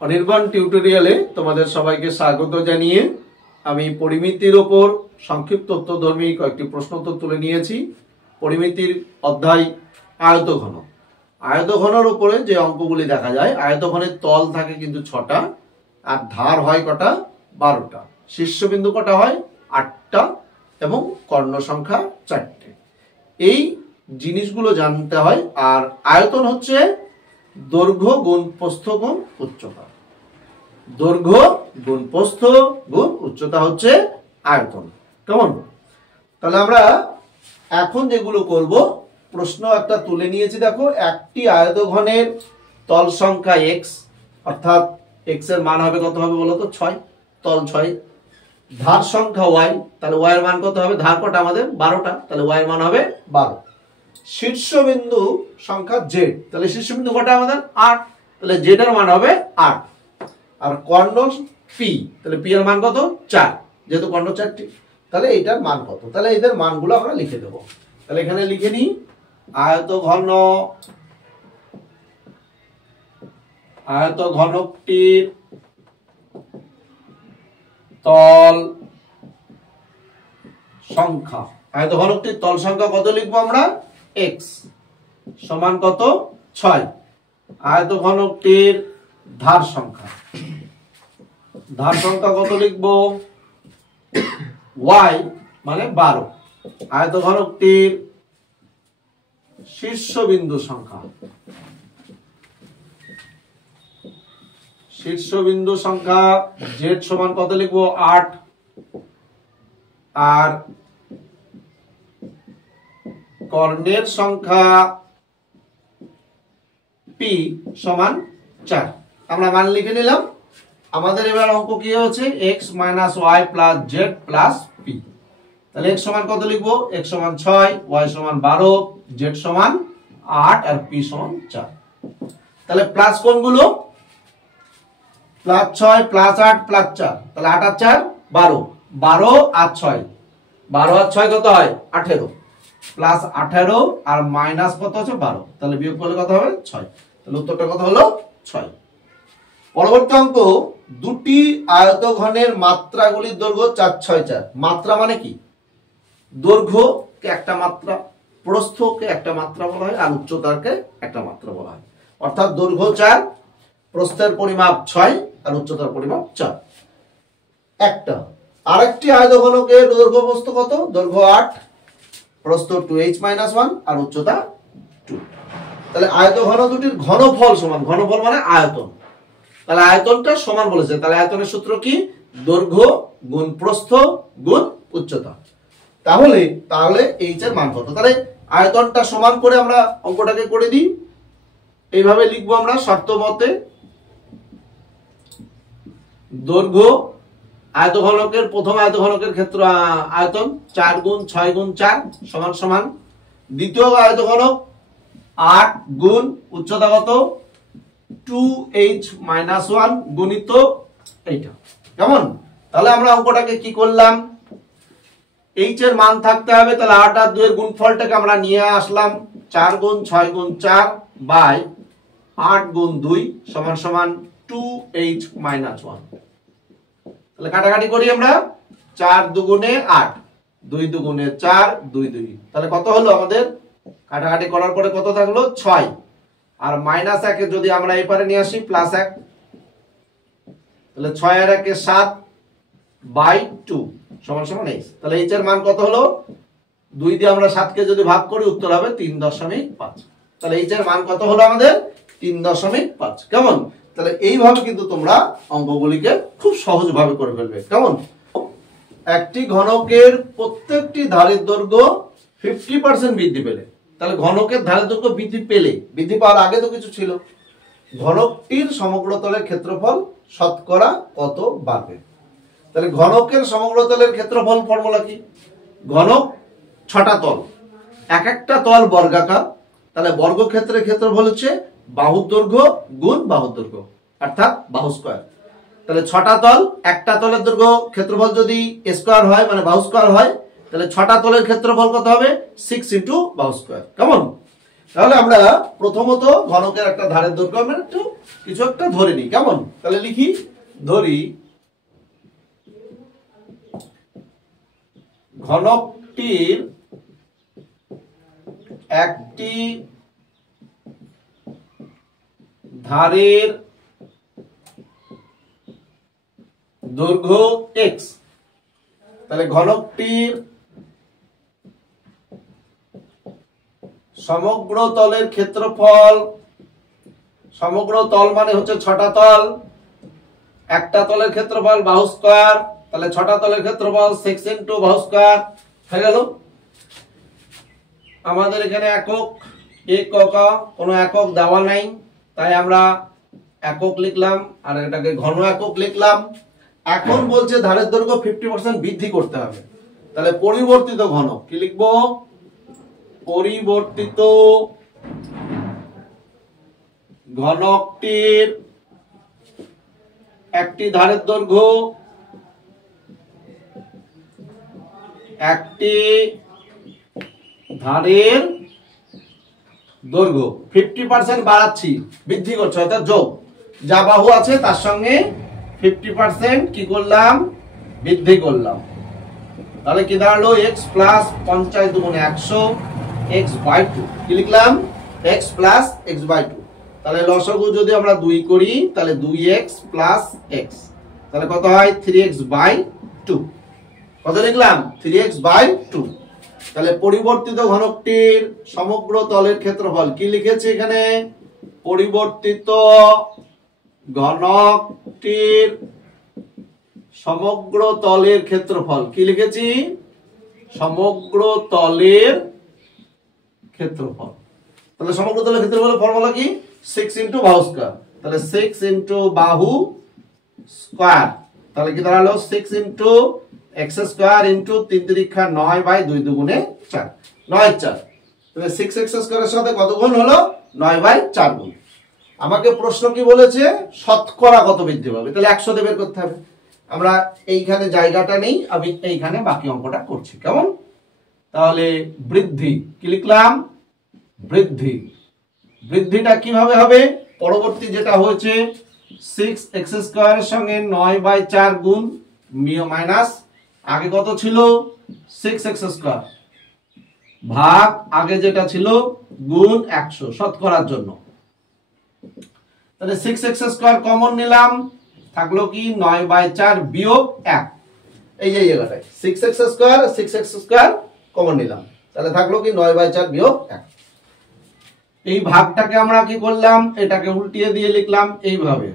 অনির্বাণ টিউটোরিয়ালে তোমাদের সবাইকে স্বাগত জানিয়ে আমি পরিমিতির উপর সংক্ষিপ্ত তথ্যধর্মী কয়েকটি প্রশ্ন উত্তর তুলে নিয়েছি। পরিমিতির অধ্যায় আয়তঘন। আয়তঘনের উপরে যে অঙ্কগুলি দেখা যায়, আয়তঘনের তল থাকে কিন্তু 6টা আর ধার হয় কটা? 12টা। শীর্ষবিন্দু কটা হয়? 8টা এবং কর্ণ সংখ্যা 4টে। এই জিনিসগুলো জানতে হয়। আর আয়তন হচ্ছে দৈর্ঘ্য গুণ প্রস্থ গুণ উচ্চতা। দৈর্ঘ্য গুণ প্রস্থ গুণ উচ্চতা হচ্ছে আয়তন। কেমন? তাহলে আমরা এখন যেগুলো করব, প্রশ্ন একটা তুলে নিয়েছি। দেখো, একটি আয়তঘনের তল সংখ্যা x, অর্থাৎ x এর মান হবে কত হবে বলো তো? 6। তল 6। ধার সংখ্যা y, তাহলে y এর মান কত হবে? ধার কটা আমাদের? 12টা, তাহলে y এর মান হবে 12। শীর্ষবিন্দু সংখ্যা z, তাহলে শীর্ষবিন্দু কটা আমাদের? 8, তাহলে z এর মান হবে 8। আর কর্ণ p, তাহলে p এর মান কত? 4, যেহেতু কর্ণ 4টি, তাহলে এইটার মান কত? তাহলে এদের মানগুলো আমরা লিখে দেব। তাহলে এখানে লিখে নিই, আয়তঘনকটির তল সংখ্যা। আয়তঘনকটির তল সংখ্যা কত লিখবো আমরা? x সমান কত? 6। আয়তঘনকটির ধার সংখ্যা, ধার সংখ্যা কত লিখবো? y মানে 12। আয়তঘনকটির শীর্ষবিন্দু সংখ্যা, শীর্ষবিন্দু সংখ্যা z সমান কত লিখবো? 8। আর কর্ণের সংখ্যা p সমান 4। আমরা মান লিখে নিলাম। আমাদের এবার অঙ্ক কি হচ্ছে? x minus y plus z plus p। তাহলে x সমান কত লিখবো? x সমান 6, y সমান 12, z সমান 8 আর p সমান 4। তাহলে প্লাস কোনগুলো? প্লাস 6 প্লাস 8 প্লাস 4, তাহলে 8 আর 4 12, 12 আর 6, 12 আর 6 কত হয়? 18, প্লাস 18 আর মাইনাস কত আছে? 12, তাহলে বিয়োগ করলে কত হবে? 6। তাহলে উত্তরটা কত হলো? 6। পরবর্তী অঙ্ক, দুটি আয়তঘনের মাত্রাগুলির দৈর্ঘ্য 4, 6, 4। মাত্রা মানে কি? দৈর্ঘ্যকে একটা মাত্রা, প্রস্থকে একটা মাত্রা বলা হয়, আর উচ্চতাকে একটা মাত্রা বলা হয়। অর্থাৎ দৈর্ঘ্য 4, প্রস্থের পরিমাপ 6 আর উচ্চতার পরিমাপ 4। একটা আরেকটি আয়তঘনকের দৈর্ঘ্য প্রস্থ কত? দৈর্ঘ্য 8, প্রস্থ 2h-1 আর উচ্চতা 2। তাহলে আয়তঘন দুটির ঘনফল সমান। ঘনফল মানে আয়তন। তাহলে আয়তনটা সমান বলেছে, তাহলে আয়তনের সূত্র কি? দৈর্ঘ্য গুণ প্রস্থ গুণ উচ্চতা। তাহলে h এর মান কত? তাহলে আয়তনটা সমান করে আমরা অঙ্কটাকে করে দিই। এইভাবে লিখবো আমরা শর্ত মতে, দৈর্ঘ্য আয়তঘনকের, প্রথম আয়তঘনকের ক্ষেত্র আয়তন 4 গুণ 6 গুণ 4 সমান সমান দ্বিতীয় আয়তঘনক 8 গুণ উচ্চতা কত? 2h-1 গুণিত এইটা। কেমন? তাহলে আমরা অঙ্কটাকে কি করলাম? h এর মান থাকতে হবে, তাহলে 8 আর 2 এর গুণফলটাকে আমরা নিয়ে আসলাম। 4 গুণ 6 গুণ 4 বাই 8 গুণ 2 সমান সমান 2h-1। তাহলে কাটাকাটি করি আমরা। 4 দুগুণে 8, 2 দুগুণে 4, 2 2। তাহলে কত হলো আমাদের? কাটাকাটি করার পরে কত থাকলো? 6। আর মাইনাস 1 যদি আমরা এই পারে নিয়ে আসি, প্লাস 1, তাহলে 6 আর 1 7 বাই 2 সমান সমান h। তাহলে h এর মান কত হলো? 2 দিয়ে আমরা 7 কে যদি ভাগ করি, উত্তর হবে 3.5। তাহলে h এর মান কত হলো আমাদের? 3.5। কেমন? তাহলে এইভাবে কিন্তু তোমরা অঙ্কগুলিকে খুব সহজভাবে করে ফেলবে। কেমন? একটি ঘনকের প্রত্যেকটি ধারের দৈর্ঘ্য 50% বৃদ্ধি পেলে, তাহলে ঘনকের ধারের দৈর্ঘ্য বৃদ্ধি পেলে, বৃদ্ধি পাওয়ার আগে তো কিছু ছিল, ঘনকটির সমগ্রতলের ক্ষেত্রফল শতকরা কত বাড়বে? তাহলে ঘনকের সমগ্রতলের ক্ষেত্রফল ফর্মুলা কি? ঘনক 6টা তল, এক একটা তল বর্গাকার, তাহলে বর্গক্ষেত্রের ক্ষেত্রফল হচ্ছে বাহুর দৈর্ঘ্য গুণ বাহুর দৈর্ঘ্য, অর্থাৎ বাহু স্কয়ার। তাহলে 6টা তল, একটা তলের দৈর্ঘ্য ক্ষেত্রফল যদি স্কয়ার হয় মানে বাহু স্কয়ার হয়, তাহলে 6টা তলের ক্ষেত্রফল কত হবে? 6 × বাহু স্কয়ার। কেমন? তাহলে আমরা প্রথমত ঘনকের একটা ধারের দৈর্ঘ্য আমরা একটু কিছু একটা ধরে নিই, কেমন? তাহলে লিখি, ধরি ঘনকটির একটি ধারের দৈর্ঘ্য x। তাহলে ঘনকটির সমগ্র তলের ক্ষেত্রফল, সমগ্র তল মানে হচ্ছে 6টা তল, একটা তলের ক্ষেত্রফল বাহু স্কয়ার, তাহলে 6টা তলের ক্ষেত্রফল 6 ইনটু বাহু স্কয়ার হয়ে গেল। আমাদের এখানে একক কোনো একক দেওয়া নাই, তাই আমরা একক লিখলাম আর এটাকে ঘন একক লিখলাম। এখন বলছে ধারের দৈর্ঘ্য 50% বৃদ্ধি করতে হবে, তাহলে পরিবর্তিত ঘনক কি লিখবো? পরিবর্তিত ঘনকটির একটি ধারের দৈর্ঘ্য, একটি ধারের দৈর্ঘ্য 50% বাড়াচ্ছি, বৃদ্ধি করছে, অর্থাৎ যোগ, যা বাহু আছে তার সঙ্গে 50% কি করলাম? বৃদ্ধি করলাম। তাহলে কি দাঁড়ালো? x প্লাস 50 দুগুণে 100 x বাই 2 কি লিখলাম? x plus x by 2। তাহলে লসাগু যদি আমরা 2 করি তাহলে 2x প্লাস x, তাহলে কত হয়? 3x by 2। কত লিখলাম? 3x by 2। তাহলে পরিবর্তিত ঘনকটির সমগ্র তলের ক্ষেত্রফল কি লিখেছি এখানে? পরিবর্তিত ঘনকটির সমগ্র তলের ক্ষেত্রফল কি লিখেছি? সমগ্র তলের ক্ষেত্রফল। তাহলে সমগ্র তলের ক্ষেত্রফলের ফর্মুলা কি? 6 ইনটু বাহু স্কয়ার, তাহলে 6 ইনটু বাহু স্কয়ার, তাহলে কি দাঁড়ালো? 6 ইনটু x স্কয়ার ইনটু 3 তিরিক্ষা 9 বাই 2 দুগুণে 4, 9 4। তাহলে 6x স্কয়ারের সাথে কত গুণ হলো? 9 বাই 4 গুণ। আমাকে প্রশ্ন কি বলেছে? শতকরা কত বৃদ্ধি পাবে, তাহলে 100 দিয়ে বের করতে হবে। আমরা এইখানে জায়গাটা নেই, আমি এইখানে বাকি অঙ্কটা করছি, কেমন? তাহলে বৃদ্ধি কি লিখলাম? বৃদ্ধি, বৃদ্ধিটা কিভাবে হবে? পরবর্তী যেটা হয়েছে 6x স্কয়ারের সঙ্গে 9 বাই 4 গুণ মাইনাস আগে কত ছিল? 6x স্কয়ার ভাগ আগে যেটা ছিল গুণ 100 শতকরার জন্য। তাহলে 6x স্কয়ার কমন নিলাম, থাকলো কি? 9 বাই 4 বিয়োগ 1, এই যে জায়গাটায় 6x স্কয়ার কমন নিলাম, তাহলে থাকলো কি? 9 বাই 4 বিয়োগ 1। এই ভাগটাকে আমরা কি করলাম? এটাকে উল্টিয়ে দিয়ে লিখলাম এইভাবে,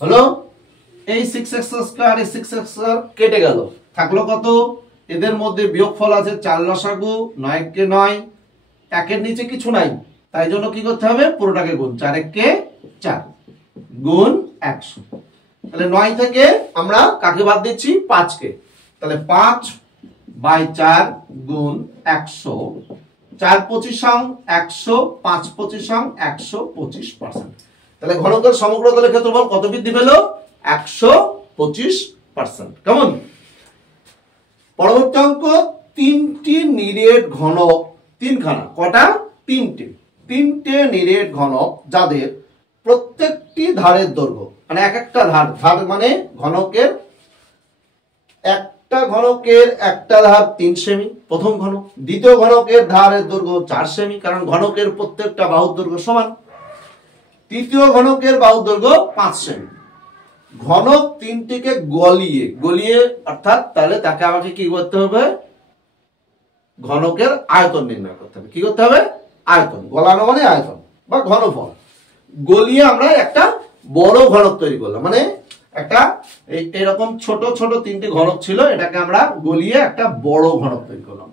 হলো এই 6x স্কয়ার এই 6x স্কয়ার কেটে গেল, থাকলো কত? এদের মধ্যে বিয়োগফল আছে 4 লসাগু, 9 কে 9, 1 এর নিচে কিছু নাই, তাই জন্য কি করতে হবে? পুরোটাকে গুণ, 4 1 কে 4 গুণ 100। তাহলে 9 থেকে আমরা কাকে বাদ দিচ্ছি? 5 কে, তাহলে 5 বাই 4 গুণ 100, 4 25 100, 5 25 125%। তাহলে ঘনকের সমগ্র তলের ক্ষেত্রফল কত বৃদ্ধি পেল? 125%, কেমন? পরবর্তী অঙ্ক, 3টি নিরেট ঘনক, 3খানা, কটা? 3টে নিরেট ঘনক যাদের প্রত্যেকটি ধারের দৈর্ঘ্য, মানে এক একটা ধার মানে ঘনকের একটা ঘনকের একটা ধার 3 সেমি, প্রথম ঘনক। দ্বিতীয় ঘনকের ধারের দৈর্ঘ্য 4 সেমি, কারণ ঘনকের প্রত্যেকটা বাহুর দৈর্ঘ্য সমান। তৃতীয় ঘনকের বাহুর দৈর্ঘ্য 5 সেমি। ঘনক 3টিকে গলিয়ে অর্থাৎ তাহলে তাকে আমাকে কি করতে হবে? ঘনকের আয়তন নির্ণয় করতে হবে। কি করতে হবে? আয়তন। গলানো মানে আয়তন বা ঘনফল। গলিয়ে আমরা একটা বড় ঘনক তৈরি করলাম, মানে একটা এরকম ছোট ছোট 3টে ঘনক ছিল, এটাকে আমরা গলিয়ে একটা বড় ঘনক তৈরি করলাম।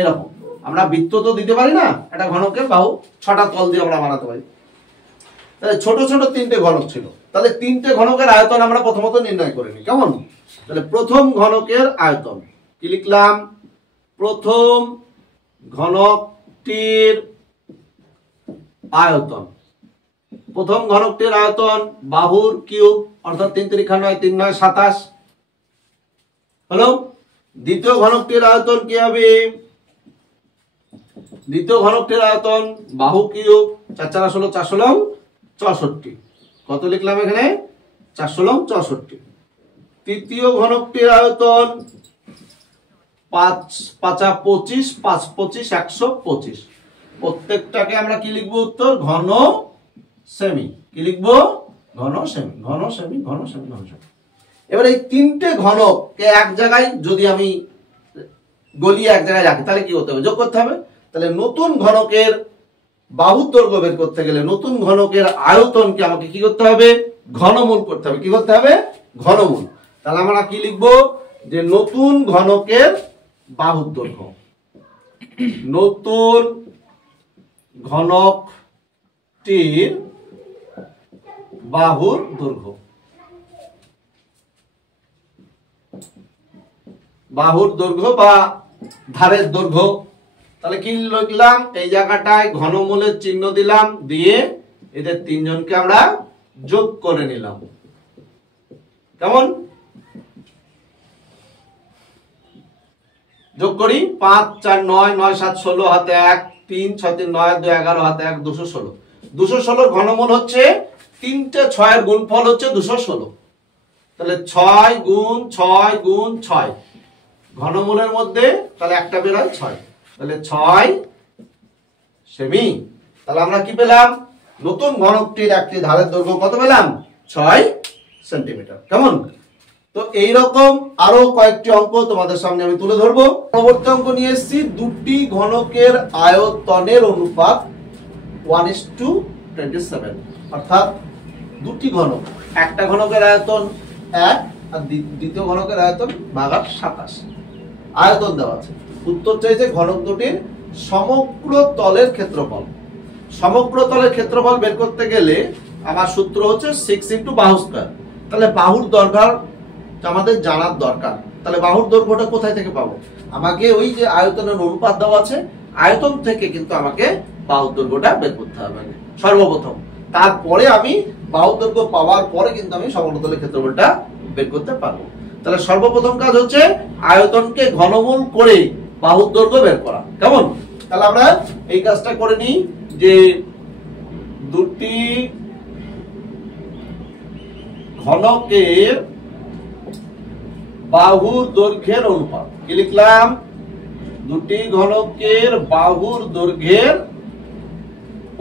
এরকম আমরা বৃত্ত তো দিতে পারি না, একটা ঘনকের বাহু 6টা তল দিয়ে আমরা বানাতে পারি। তাহলে ছোট ছোট 3টে ঘনক ছিল, তাহলে 3টে ঘনকের আয়তন আমরা প্রথমত নির্ণয় করে নিই, কেমন? তাহলে প্রথম ঘনকের আয়তন কি লিখলাম? প্রথম ঘনকটির আয়তন, প্রথম ঘনকটির আয়তন বাহুর কিউব, অর্থাৎ 3 3 9 3 9 27 হলো। দ্বিতীয় ঘনকটির আয়তন কি হবে? দ্বিতীয় ঘনকটির আয়তন বাহু কিউব 4 4 16 4 16 64। কত লিখলাম এখানে? 4 16 64। তৃতীয় ঘনকটির আয়তন 5 5 25 5 25 125। প্রত্যেকটাকে আমরা কি লিখবো? উত্তর ঘন সেমি। কি লিখবো? ঘন সেমি, ঘন সেমি, ঘন সেমি, ঘন সেমি। এবার এই তিনটে ঘনককে এক জায়গায় যদি আমি গলিয়ে এক জায়গায় রাখি তাহলে কি করতে হবে? যোগ করতে হবে। তাহলে নতুন ঘনকের বাহুর দৈর্ঘ্য বের করতে গেলে নতুন ঘনকের আয়তনকে আমাকে কি করতে হবে? ঘনমূল করতে হবে। কি করতে হবে? ঘনমূল। তাহলে আমরা কি লিখবো? যে নতুন ঘনকের বাহুর দৈর্ঘ্য, নতুন ঘনকটির বাহুর দৈর্ঘ্য, বাহুর দৈর্ঘ্য বা ধারের দৈর্ঘ্য। তাহলে কি লিখলাম? এই জায়গাটায় ঘনমূলের চিহ্ন দিলাম, দিয়ে এদের তিনজনকে আমরা যোগ করে নিলাম। কেমন? যোগ করি। 5 4 9 9 7 16 হাতে 1 3 6 3 9 2 11 হাতে 1 216। 216 ঘনমূল হচ্ছে 3টে 6 এর গুণফল হচ্ছে 216। তাহলে 6 গুণ 6 গুণ 6 ঘনমূলের মধ্যে তাহলে একটা বের হয় 6। তাহলে 6 সেমি। তাহলে আমরা কি পেলাম? নতুন ঘনকটির একটি ধারের দৈর্ঘ্য কত পেলাম? 6 সেন্টিমিটার। কেমন? তো এইরকম আরো কয়েকটি অঙ্ক তোমাদের সামনে আমি তুলে ধরবো। পরবর্তী অঙ্ক নিয়ে এসেছি দুটি ঘনকের আয়তনের অনুপাত 1:27। অর্থাৎ দুটি ঘনক, একটা ঘনকের আয়তন 1 আর দ্বিতীয় ঘনকের আয়তন ভাগার 27। আয়তন দেওয়া আছে। উত্তর চাইছে ঘনক দুটির সমগ্র তলের ক্ষেত্রফল। সমগ্র তলের ক্ষেত্রফল বের করতে গেলে আমার সূত্র হচ্ছে 6 × বাহু স্কয়ার। তাহলে বাহুর দৈর্ঘ্য আমাদের জানার দরকার। তাহলে বাহুর দৈর্ঘ্যটা কোথায় থেকে পাবো? আমাকে ওই যে আয়তনের অনুপাত দেওয়া আছে, আয়তন থেকে কিন্তু আমাকে বাহুর দৈর্ঘ্যটা বের করতে হবে সর্বপ্রথম। তারপরে আমি বাহুর দৈর্ঘ্য পাওয়ার পরে কিন্তু আমি সমগ্র তলের ক্ষেত্রফলটা বের করতে পারবো। তাহলে সর্বপ্রথম কাজ হচ্ছে আয়তনকে ঘনমূল করে বাহুর দৈর্ঘ্য বের করা। কেমন? তাহলে আমরা এই কাজটা করে নিই যে দুটি ঘনকের বাহুর দৈর্ঘ্যের অনুপাত। কি লিখলাম? দুটি ঘনকের বাহুর দৈর্ঘ্যের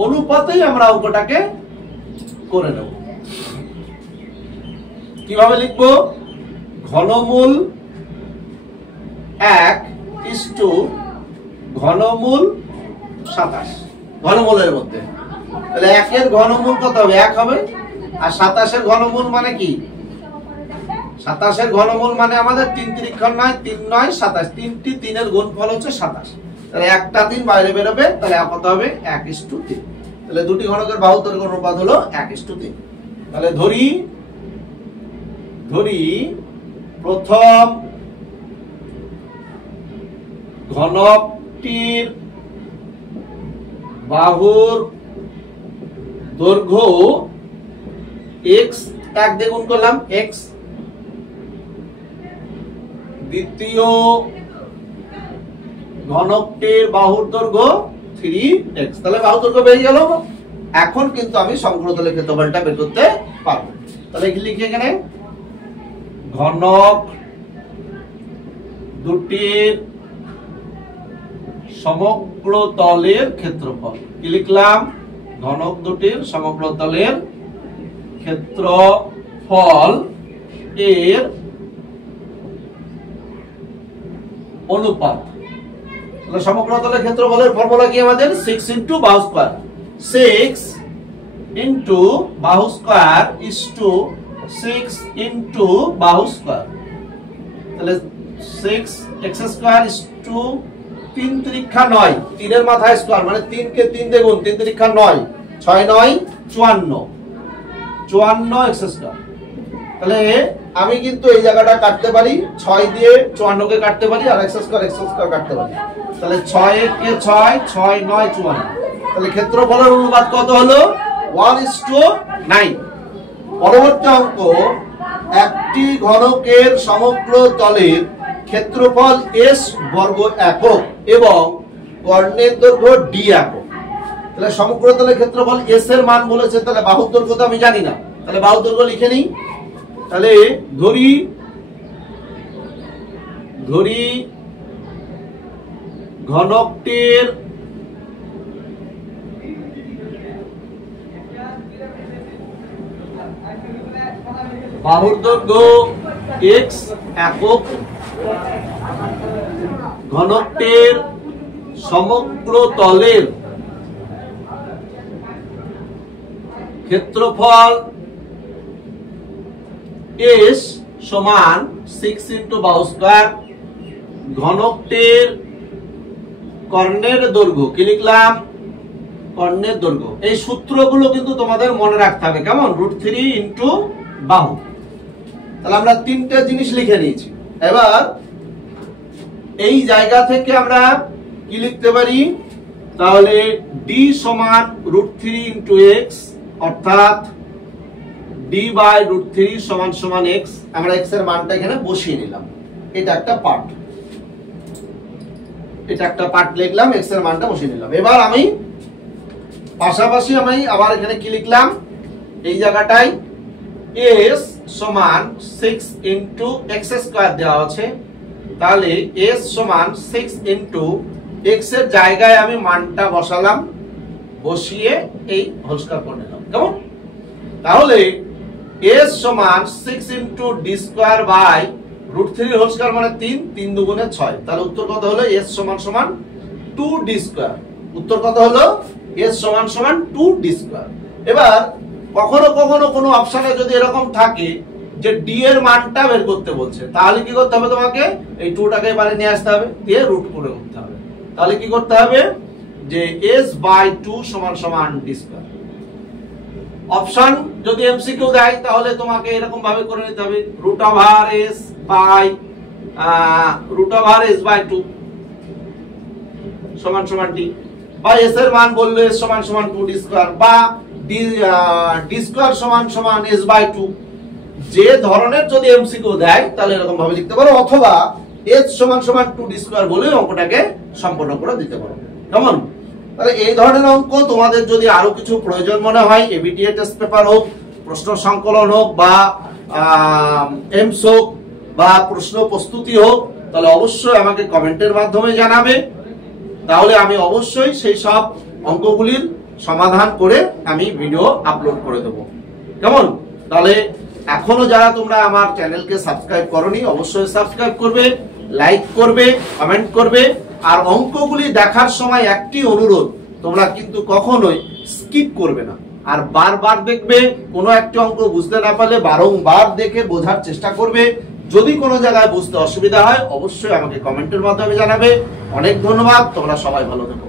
অনুপাতেই আমরা অঙ্কটাকে করে নেব। কিভাবে লিখবো? ঘনমূল 1 ঘনমূল 27 ঘনমূলের মধ্যে। তাহলে 1 এর ঘনমূল কত হবে? 1 হবে। আর 27 এর ঘনমূল মানে কি? 27 এর ঘনমূল মানে আমাদের 3 3 9 3 9 27। 3টি 3 এর গুণফল হচ্ছে 27। তাহলে একটা 3 বাইরে বের হবে, তাহলে কত হবে? 1:3। তাহলে দুটি ঘনকের বাহুর দৈর্ঘ্যের অনুপাত হলো 1:3। তাহলে ধরি প্রথম ঘনকটির বাহুর দৈর্ঘ্য x, 1 দিয়ে গুণ করলাম x। দ্বিতীয় ঘনকটির বাহুর দৈর্ঘ্য 3x। তাহলে বাহুর দৈর্ঘ্য বেরিয়ে গেল। এখন কিন্তু আমি সমগ্র তলের ক্ষেত্রফলটা বের করতে পারবো। তাহলে কি লিখি এখানে? ঘনক দুটির সমগ্র তলের ক্ষেত্রফল। কি লিখলাম? ঘনক দুটির সমগ্র তলের ক্ষেত্রফল এর অনুপাত। তাহলে সমগ্র তলের ক্ষেত্রফলের ফর্মুলা কি আমাদের? 6 × বাহু স্কয়ার। 6 × বাহু স্কয়ার is to 6 × বাহু স্কয়ার। তাহলে 6x স্কয়ার is to 3 3 9। 3 এর মাথায় স্কয়ার মানে 3 কে 3 দিয়ে গুণ, 3 3 9 6 9 54 54x স্কয়ার। তাহলে আমি কিন্তু এই জায়গাটা কাটতে পারি, 6 দিয়ে 54 কে কাটতে পারি আর x স্কয়ার কাটতে পারি। তাহলে 6 কে 6 6 9 54। তাহলে ক্ষেত্রফলের অনুপাত কত হলো? 1:9। পরবর্তী অঙ্ক, একটি ঘনকের সমগ্র তলের ক্ষেত্রফল s বর্গ একক এবং কর্ণের দৈর্ঘ্য ডি একক। তাহলে সমগ্রতলের ক্ষেত্রফল এস এর মান বলেছে, তাহলে বাহুর দৈর্ঘ্য তো আমি জানি না, তাহলে বাহুর দৈর্ঘ্য লিখে নিই। তাহলে ধরি ঘনকটির বাহুর দৈর্ঘ্য এক্স একক, ঘনকটির সমগ্র তলের ক্ষেত্রফল এস সমান 6 ইন্টু বাহু স্কয়ার, ঘনকটির কর্ণের দৈর্ঘ্য কি লিখলাম, কর্ণের দৈর্ঘ্য। এই সূত্রগুলো কিন্তু তোমাদের মনে রাখতে হবে, কেমন, √3 ইন্টু বাহু। তাহলে আমরা তিনটা জিনিস লিখে নিয়েছি। এবার এই জায়গা থেকে আমরা কি লিখতে পারি, তাহলে ডি সমান √3 ইন্টু এক্স, অর্থাৎ ডি বাই √3 সমান সমান এক্স। আমরা এক্স এর মানটা এখানে বসিয়ে নিলাম, এটা একটা পার্ট, এটা একটা পার্ট লিখলাম, এক্স এর মানটা বসিয়ে নিলাম। এবার আমি পাশাপাশি আমি আবার এখানে কি লিখলাম, এই জায়গাটায় এস সমান 6 ইন্টু এক্স স্কয়ার দেওয়া আছে, তাহলে এস সমান 6 ইন্টু এক্স এর জায়গায় আমি মানটা বসালাম, বসিয়ে এই হোল স্কয়ার করে নিলাম, কেমন। তাহলে এস সমান 6 into D square by √3 whole square মানে 3, 3 দুগুণে 6। তাহলে উত্তর কত হলো, এস সমান সমান 2 ডি স্কয়ার। উত্তর কত হলো, এস সমান সমান 2 ডি স্কয়ার। এবার কখনো কখনো কোনো অপশনে যদি এরকম থাকে যে ডি এর মানটা বের করতে বলছে, তাহলে কি করতে হবে, তোমাকে এই 2টাকে এবারে নিয়ে আসতে হবে, দিয়ে রুট করে করতে হবে। তাহলে কি করতে হবে, যে এস বাই 2 সমান সমান ডি স্কয়ার। অপশন যদি এমসিকিউ দেয় তাহলে তোমাকে এরকম ভাবে করে নিতে হবে, √s বাই 2 সমান সমান ডি, বা এস এর মান বললে এস সমান সমান 2 ডি স্কয়ার, বা ডি স্কয়ার সমান সমান এস বাই 2। যে ধরনের যদি এমসিকিউ দেয় তাহলে এরকম ভাবে লিখতে পারো, অথবা এস সমান সমান 2 ডি স্কয়ার বলে অঙ্কটাকে সম্পন্ন করে দিতে পারো, কেমন। তাহলে এই ধরনের অঙ্ক তোমাদের যদি আরো কিছু প্রয়োজন মনে হয়, এবিটিএ টেস্ট পেপার হোক, প্রশ্ন সংকলন হোক, বা এমস হোক, বা প্রশ্ন প্রস্তুতি হোক, তাহলে অবশ্যই আমাকে কমেন্টের মাধ্যমে জানাবে। তাহলে আমি অবশ্যই সেই সব অঙ্কগুলির সমাধান করে আমি ভিডিও আপলোড করে দেব, কেমন। তাহলে এখনো যারা তোমরা আমার চ্যানেলকে সাবস্ক্রাইব করোনি, অবশ্যই সাবস্ক্রাইব করবে, লাইক করবে, কমেন্ট করবে। আর অঙ্কগুলি দেখার সময় একটি অনুরোধ, তোমরা কিন্তু কখনোই স্কিপ করবে না, আর বারবার দেখবে। কোনো একটা অঙ্ক বুঝতে না পারলে বারংবার দেখে বোঝার চেষ্টা করবে। যদি কোনো জায়গায় বুঝতে অসুবিধা হয় অবশ্যই আমাকে কমেন্টের মাধ্যমে জানাবে। অনেক ধন্যবাদ, তোমরা সবাই ভালো থেকো।